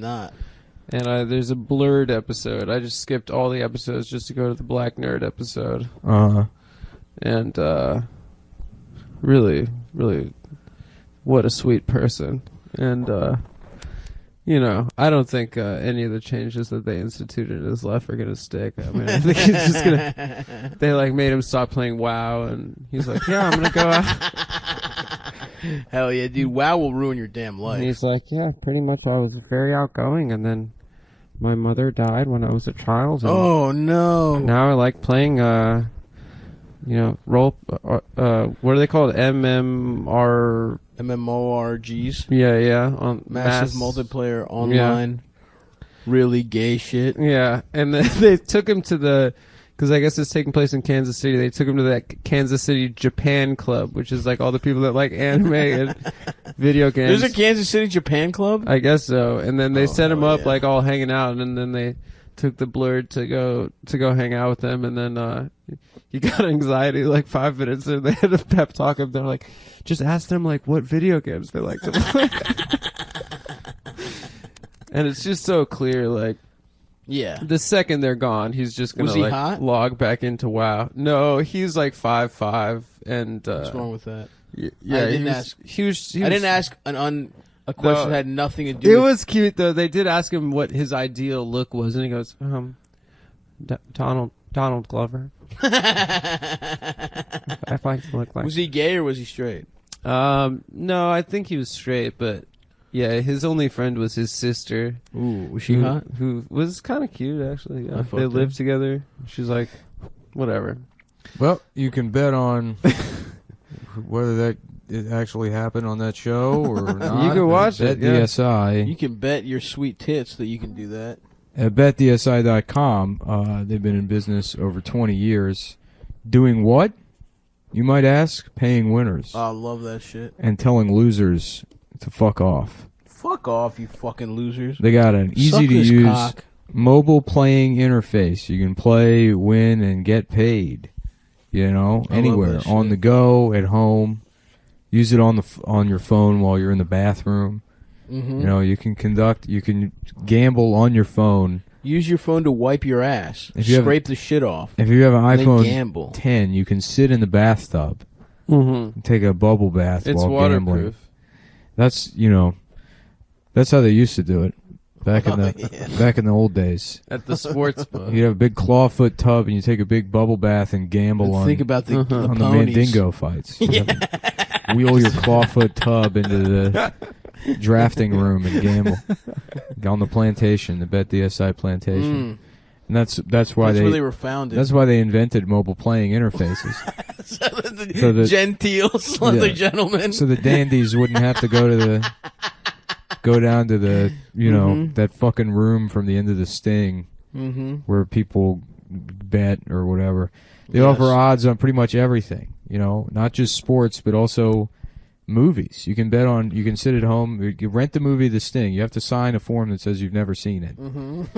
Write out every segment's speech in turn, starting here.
Not. And there's a blurred episode. I just skipped all the episodes just to go to the Black Nerd episode. And really, really, what a sweet person. And you know, I don't think any of the changes that they instituted in his life are gonna stick. I mean, I think he's just gonna. They like made him stop playing WoW, and he's like, "Yeah, I'm gonna go out." Hell yeah, dude! WoW will ruin your damn life. And he's like, "Yeah, pretty much. I was very outgoing, and then my mother died when I was a child. And oh no! Now I like playing, you know, role. What are they called? MMORGs. Yeah. On massive multiplayer online. Yeah. Really gay shit. Yeah, and then they took him to the, because I guess it's taking place in Kansas City. They took him to that Kansas City Japan Club, which is like all the people that like anime and video games. There's a Kansas City Japan Club? I guess so. And then they set him up like all hanging out, and then they took the blurred to go hang out with him, and then he got anxiety like 5 minutes, and they had a pep talk him. They're like, just ask them like what video games they like to play. And it's just so clear, like, yeah. The second they're gone, he's just gonna like hot? log back into WoW. No, he's like 5'5", and what's wrong with that? Yeah, I didn't ask. He was, I didn't ask a question that had nothing to do. It was cute though. They did ask him what his ideal look was, and he goes, Donald Glover. I like to look like. Was he gay or was he straight? No, I think he was straight, but yeah, his only friend was his sister. Ooh, was she hot? Who was kind of cute, actually. Yeah. They lived together. She's like, whatever. Well, you can bet on whether that it actually happened on that show or not. You can watch it. Yeah. DSI. You can bet your sweet tits that you can do that. At betdsi.com, they've been in business over 20 years. Doing what? You might ask. Paying winners. Oh, I love that shit. And telling losers to fuck off. Fuck off, you fucking losers. They got an easy-to-use mobile playing interface. You can play, win, and get paid. You know, anywhere. On the go, at home. Use it on your phone while you're in the bathroom. Mm-hmm. You know, you can gamble on your phone. Use your phone to wipe your ass. Scrape the shit off. If you have an iPhone 10, you can sit in the bathtub and take a bubble bath while gambling. Waterproof. That's, you know, that's how they used to do it back in the old days. At the sports bar. You'd have a big clawfoot tub and you take a big bubble bath and gamble on the Mandingo fights. Yeah. Wheel your clawfoot tub into the drafting room and gamble on the plantation, the BetDSI plantation. And that's why they were founded. That's why they invented mobile playing interfaces. so the genteel, slender gentlemen. So the dandies wouldn't have to go down to the, you know, that fucking room from the end of the Sting where people bet or whatever. They offer odds on pretty much everything, you know, not just sports, but also movies. You can bet on, you can sit at home, you rent the movie The Sting. You have to sign a form that says you've never seen it. And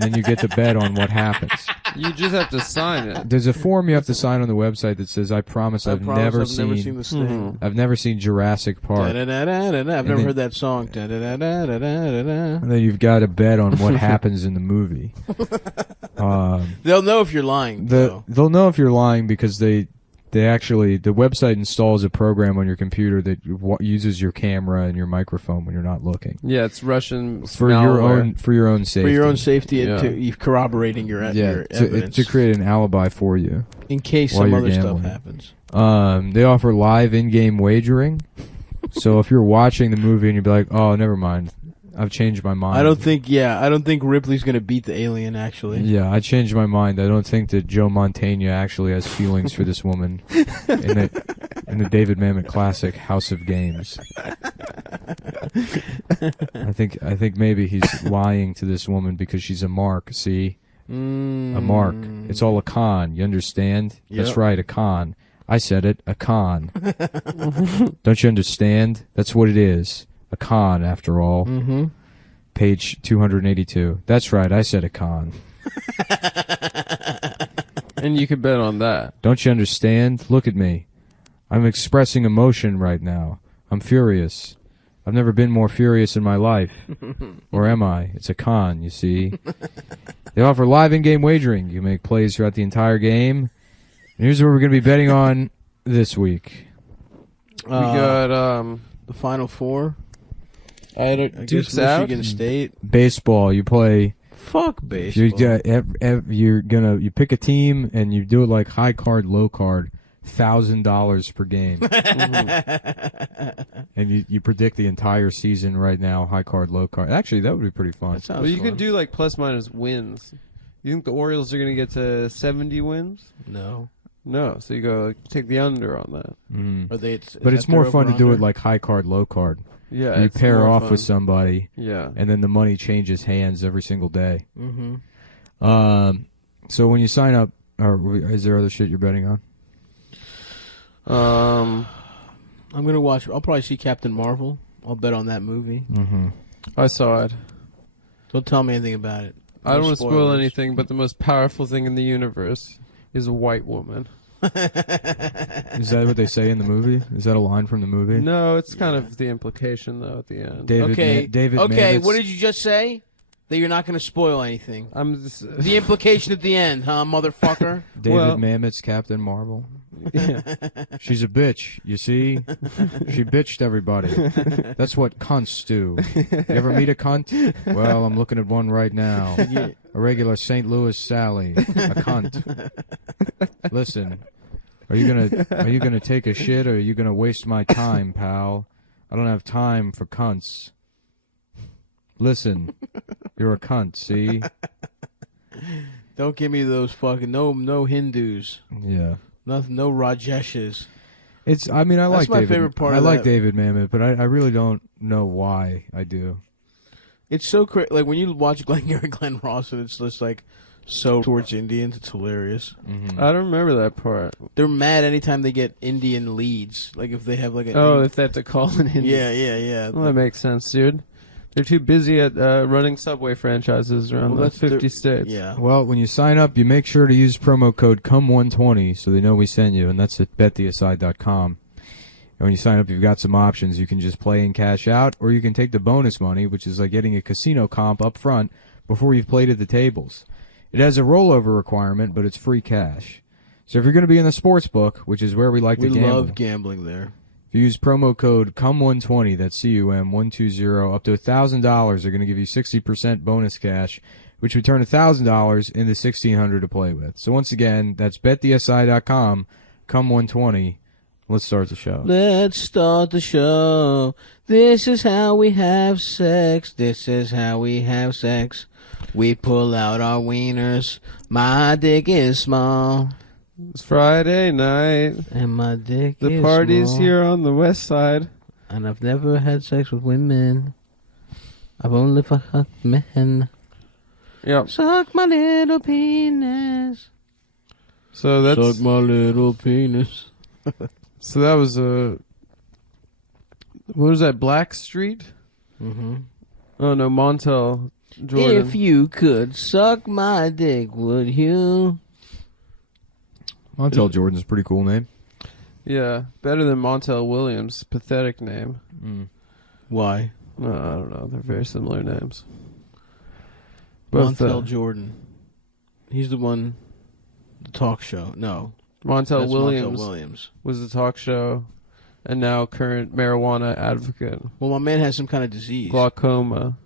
then you get to bet on what happens. You just have to sign it. There's a form you have to sign on the website that says, I promise I've never seen The Sting. I've never seen Jurassic Park. I've never heard that song. And then you've got to bet on what happens in the movie. They'll know if you're lying. They'll know if you're lying because they actually, the website installs a program on your computer that uses your camera and your microphone when you're not looking. Yeah, it's Russian for your own safety. For your own safety, and corroborating your evidence to create an alibi for you in case some other stuff happens. They offer live in-game wagering. So if you're watching the movie and you'd be like, "Oh, never mind, I've changed my mind." I don't think Ripley's going to beat the alien, actually. Yeah, I changed my mind. I don't think that Joe Mantegna actually has feelings for this woman in the David Mamet classic House of Games. I think maybe he's lying to this woman because she's a mark, see? A mark. It's all a con, you understand? Yep. That's right, a con. I said it, a con. Don't you understand? That's what it is. A con, after all. Page 282. That's right, I said a con. And you could bet on that. Don't you understand? Look at me. I'm expressing emotion right now. I'm furious. I've never been more furious in my life. Or am I? It's a con, you see. They offer live in-game wagering. You make plays throughout the entire game. And here's what we're going to be betting on this week. We got the Final Four. I guess Michigan State. Baseball. You play. Fuck baseball. You pick a team and you do it like high card, low card. $1,000 per game. And you predict the entire season right now, high card, low card. Actually, that would be pretty fun. Well, you could do like plus minus wins. You think the Orioles are going to get to 70 wins? No. So you go take the under on that. But it's more fun to do it like high card, low card. Yeah, you pair off fun with somebody. Yeah, and then the money changes hands every single day. So when you sign up, or is there other shit you're betting on? I'm gonna watch. I'll probably see Captain Marvel. I'll bet on that movie. I saw it. Don't tell me anything about it. I don't want to spoil anything, but the most powerful thing in the universe is a white woman. Is that what they say in the movie? Is that a line from the movie? No, it's kind of the implication though at the end. David Mametz. What did you just say? That you're not going to spoil anything. The implication at the end, huh, motherfucker? David Mametz, Captain Marvel. Yeah. She's a bitch, you see? She bitched everybody. That's what cunts do. You ever meet a cunt? Well, I'm looking at one right now. A regular St. Louis Sally. A cunt. Listen, are you gonna take a shit or are you gonna waste my time, pal? I don't have time for cunts. Listen, you're a cunt, see? Don't give me those fucking no Hindus. Yeah. Nothing, no Rajeshes. I like my David. favorite part I of like that. David Mamet, but I really don't know why I do. It's so crazy. Like when you watch Glenn Ross, and it's just like so towards Indians. It's hilarious. I don't remember that part. They're mad anytime they get Indian leads. Like if they have like if they have to call an Indian. Yeah. Well, that makes sense, dude. They're too busy at running Subway franchises around the 50 states. Yeah. Well, when you sign up, you make sure to use promo code CUM120 so they know we sent you, and that's at bettheside.com. And when you sign up, you've got some options. You can just play and cash out, or you can take the bonus money, which is like getting a casino comp up front before you've played at the tables. It has a rollover requirement, but it's free cash. So if you're going to be in the sports book, which is where we like to gamble. We love gambling there. If you use promo code CUM120, that's CUM120, up to $1,000, they're going to give you 60% bonus cash, which would turn $1,000 into $1,600 to play with. So once again, that's betthesi.com, CUM120. Let's start the show. Let's start the show. This is how we have sex. This is how we have sex. We pull out our wieners. My dick is small. It's Friday night. And my dick is The party's small. here on the west side. And I've never had sex with women. I've only fucked men. Yep. Suck my little penis. So that's... Suck my little penis. So that was what was that, Black Street? Mm-hmm. Oh, no, Montel Jordan. If you could suck my dick, would you? Montel Jordan's a pretty cool name. Yeah, better than Montel Williams' pathetic name. Why? No, I don't know. They're very similar names. Montel Jordan. He's the one, the talk show. No. Montel Williams was the talk show and now current marijuana advocate. Well, my man has some kind of disease. Glaucoma.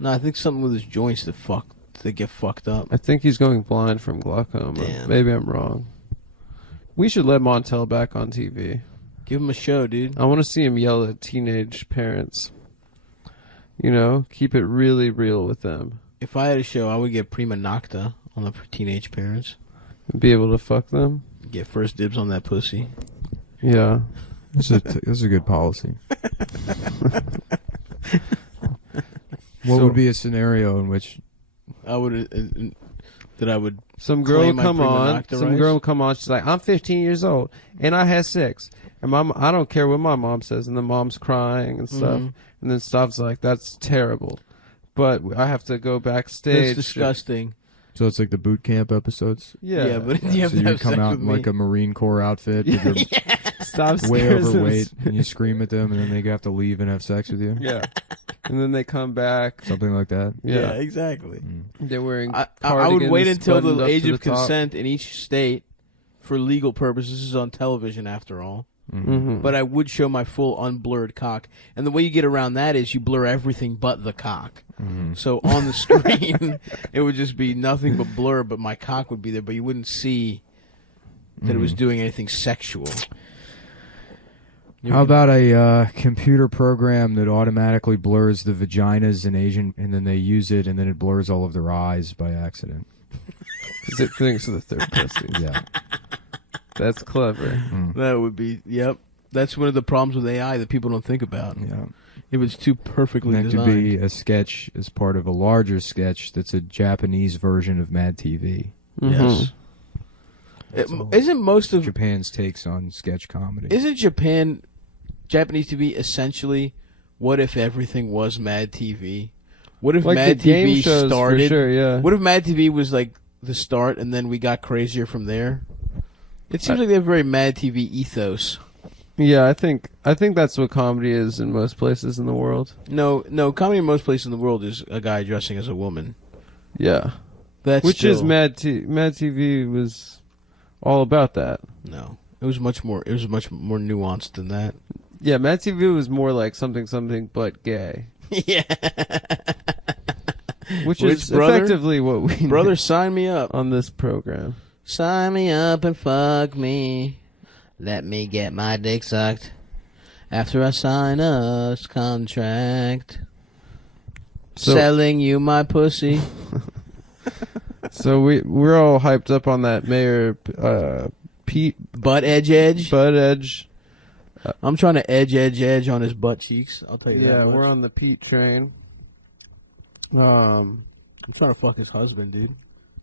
No, I think something with his joints that get fucked up. I think he's going blind from glaucoma. Damn. Maybe I'm wrong. We should let Montel back on TV. Give him a show, dude. I want to see him yell at teenage parents. You know, keep it really real with them. If I had a show, I would get prima nocta on the teenage parents. Be able to fuck them. Get first dibs on that pussy. Yeah. This is a good policy. What would be a scenario in which I would some girl will claim my come prima on. nocta Some rights? girl will come on. She's like, I'm 15 years old and I had sex. And I don't care what my mom says. And the mom's crying and stuff. Mm-hmm. And then stuff's like, that's terrible. But I have to go backstage. That's disgusting. So it's like the boot camp episodes? Yeah. But you have So to you have come sex out with in me. like a Marine Corps outfit with your Stop way scares overweight, and you scream at them, and then they have to leave and have sex with you. Yeah. And then they come back. Something like that. Yeah. exactly. They're wearing I would wait cardigans until buttoned the up age to of the top. consent in each state for legal purposes. This is on television, after all. Mm-hmm. But I would show my full unblurred cock. And the way you get around that is you blur everything but the cock. Mm-hmm. So on the screen, it would just be nothing but blur, but my cock would be there, but you wouldn't see that it was doing anything sexual. How about a computer program that automatically blurs the vaginas in Asian, and then they use it, and then it blurs all of their eyes by accident? Because it thinks of the third pussy. Yeah. That's clever. That would be, yep. That's one of the problems with AI that people don't think about. Yeah. If it's too perfectly Meant designed. to be a sketch as part of a larger sketch that's a Japanese version of Mad TV. Yes. Mm-hmm. Isn't most of Japan's takes on sketch comedy. Isn't Japanese TV essentially what if everything was Mad TV? What if Like Mad the game TV shows, started? for sure, yeah. What if Mad TV was like the start and then we got crazier from there? It seems like they have a very Mad TV ethos. Yeah, I think that's what comedy is in most places in the world. No, comedy in most places in the world is a guy dressing as a woman. Yeah. That's Which is still- Mad TV was all about that. No, it was much more nuanced than that. Yeah, Mad TV was more like something but gay. Yeah, Which Which, is brother? effectively what we brother, did sign me up. on this program. Sign me up and fuck me. Let me get my dick sucked after I sign a contract. So- Selling you my pussy. So we're all hyped up on that Mayor Pete Butt edge. Buttigieg. I'm trying to edge on his butt cheeks. I'll tell you that Yeah, much. we're on the Pete train. I'm trying to fuck his husband, dude.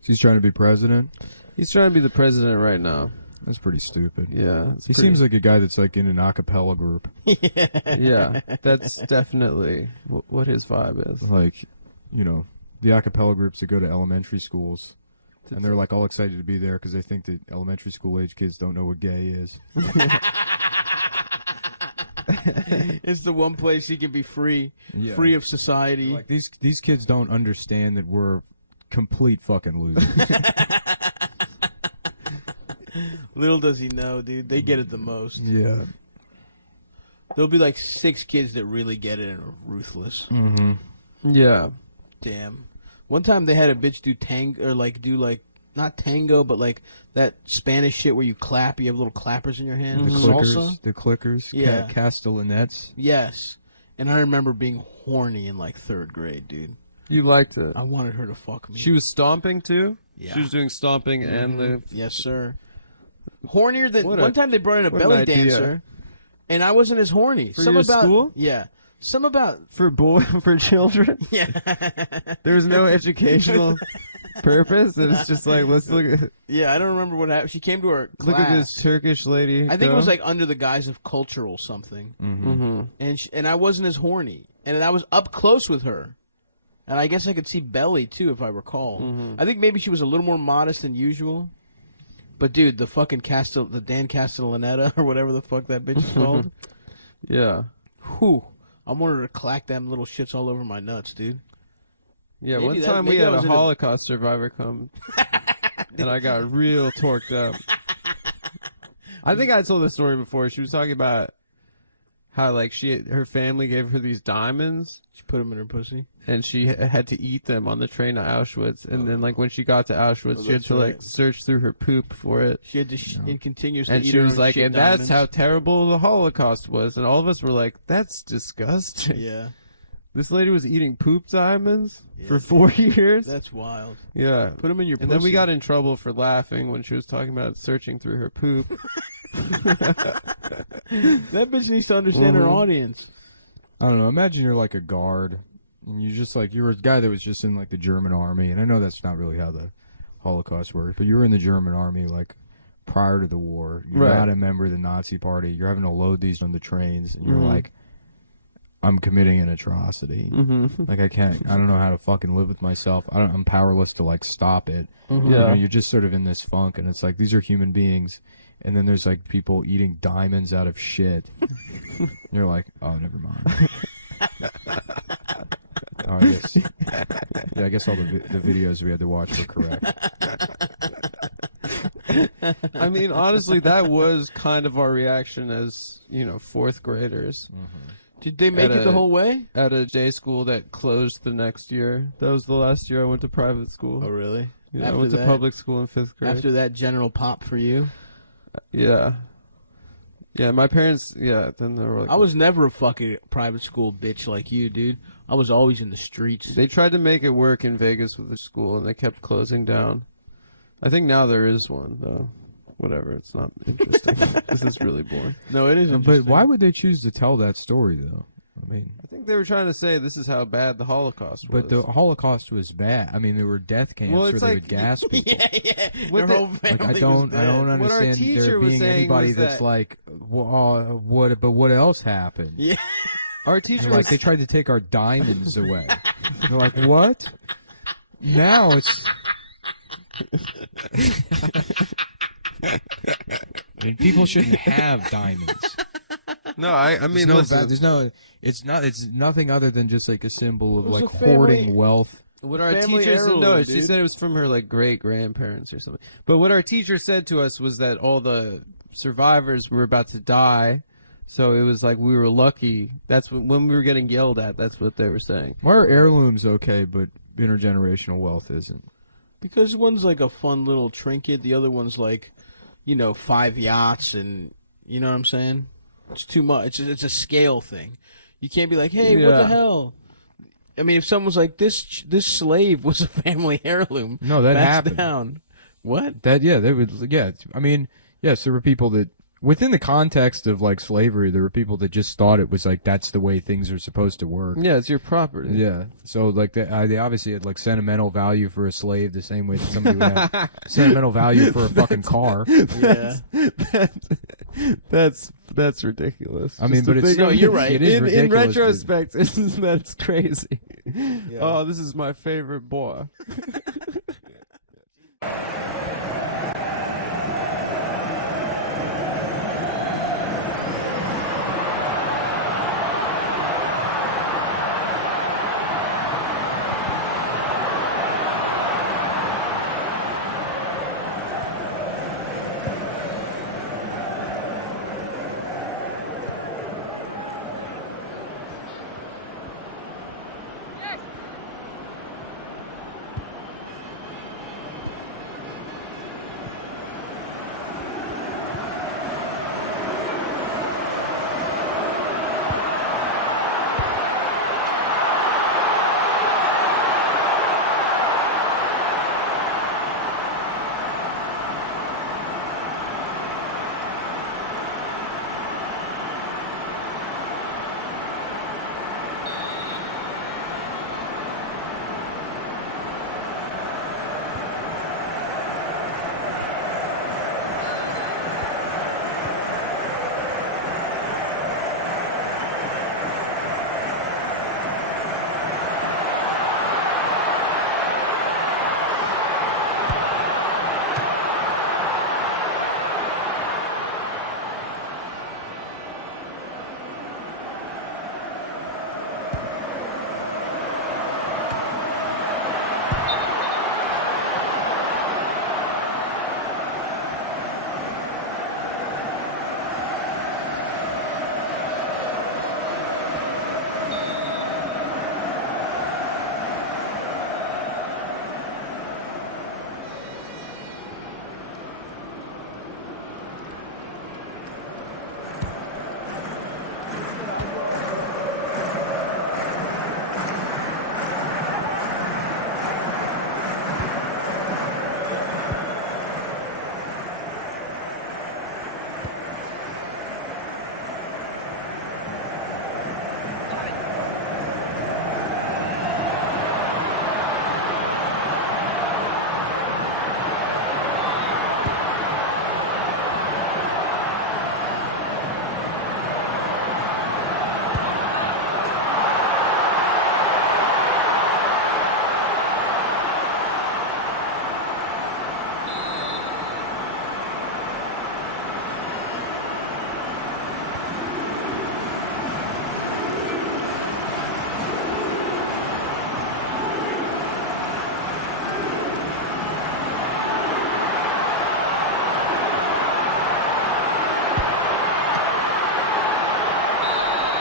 He's trying to be president. He's trying to be the president right now. That's pretty stupid. Yeah, He seems like a guy that's like in an a cappella group. yeah, that's definitely what his vibe is. Like, you know, the a cappella groups that go to elementary schools. And they're like all excited to be there because they think that elementary school age kids don't know what gay is. It's the one place he can be free, Yeah. free of society. Like these kids don't understand that we're complete fucking losers. Little does he know, dude. They get it the most. Yeah. There'll be like 6 kids that really get it and are ruthless. Mm-hmm. Yeah, Damn. One time they had a bitch do not tango, but like that Spanish shit where you clap. You have little clappers in your hand. The Salsa. clickers, Yeah. castellanets. Yes. And I remember being horny in like 3rd grade, dude. you liked her. I wanted her to fuck me. She was stomping too. Yeah. She was doing stomping and the. Yes, sir. Hornier than What one time they brought in a what an belly idea. dancer, and I wasn't as horny. For your school? Yeah. Some about For children. yeah. There's no educational purpose. It's just like let's look at Yeah, I don't remember what happened. She came to our class. look at this Turkish lady. I think it was like under the guise of cultural something, Mm-hmm. and I wasn't as horny, and I was up close with her, and I guess I could see belly too, if I recall. Mm-hmm. I think maybe she was a little more modest than usual, but dude, the fucking the Dan Castellaneta or whatever the fuck that bitch is called, Yeah. whew, I wanted her to clack them little shits all over my nuts, dude. Yeah, Maybe one that- time we maybe had I a was in a- Holocaust survivor come, and I got real torqued up. I think I told the story before. She was talking about how like her family gave her these diamonds, She put them in her pussy. and she had to eat them on the train to Auschwitz. And then like when she got to Auschwitz, Oh, she had that's to like right. search through her poop for it. She had to and continuously And eat she her was own like, shit and that's how diamonds. terrible the Holocaust was. And all of us were like, that's disgusting. Yeah, This lady was eating poop diamonds Yeah, for dude. 4 years. that's wild. Yeah. Put them in your And pussy. then we got in trouble for laughing when she was talking about searching through her poop. That bitch needs to understand her Mhm. audience. I don't know. Imagine you're like a guard, and you just like you're a guy that was just in like the German army, and I know that's not really how the Holocaust worked, but you were in the German army like prior to the war. You're Right. not a member of the Nazi Party. You're having to load these on the trains, and you're Mhm. like, I'm committing an atrocity. Mm-hmm. Like I don't know how to fucking live with myself. I'm powerless to like stop it. Mm-hmm. You know, Yeah. you're just sort of in this funk, and it's like these are human beings, and then there's like people eating diamonds out of shit. You're like, oh, never mind. Oh, I guess all the videos we had to watch were correct. I mean, honestly, that was kind of our reaction as, fourth graders. Mm-hmm. Did they make it the whole way? At a day school that closed the next year. That was the last year I went to private school. Oh, really? Yeah, I went to public school in 5th grade. After that general pop for you? Yeah. Yeah, my parents, then they were like... I was never a fucking private school bitch like you, dude. I was always in the streets. They tried to make it work in Vegas with the school, and they kept closing down. I think now there is one, though. Whatever, it's not interesting. This is really boring. No, it is But interesting. why would they choose to tell that story, though? I mean... I think they were trying to say this is how bad the Holocaust was. But the Holocaust was bad. I mean, there were death camps where they would gas people. Yeah. What Their whole family Like, I don't What our understand teacher there was being saying anybody was that's that- like, but what else happened? Yeah. Our teacher And, was... like, they tried to take our diamonds away. They're like, what? Now it's... I mean, people shouldn't have diamonds. No, I mean, listen. It's nothing other than just like a symbol of It was like a family- hoarding wealth. What our Family teacher said, heirloom, no, she dude. said it was from her like great grandparents or something. But what our teacher said to us was that all the survivors were about to die, so it was like we were lucky. That's when we were getting yelled at. That's what they were saying. Why are heirlooms okay, but intergenerational wealth isn't? Because one's like a fun little trinket, the other one's like, 5 yachts, and you know what I'm saying? It's too much. It's a scale thing. You can't be like, hey, what Yeah. the hell? I mean, if someone's like, this slave was a family heirloom. No, that pass happened. down. What? They would. Yeah, I mean, yes, there were people that within the context of like slavery, there were people that just thought it was like that's the way things are supposed to work. Yeah, it's your property. Yeah, so like they obviously had like sentimental value for a slave, the same way that somebody would have sentimental value for a fucking car. Yeah. That's ridiculous. I mean, Just but to it's think No, of- you're right. It is in ridiculous, but- retrospect, that's crazy. Oh, this is my favorite boy.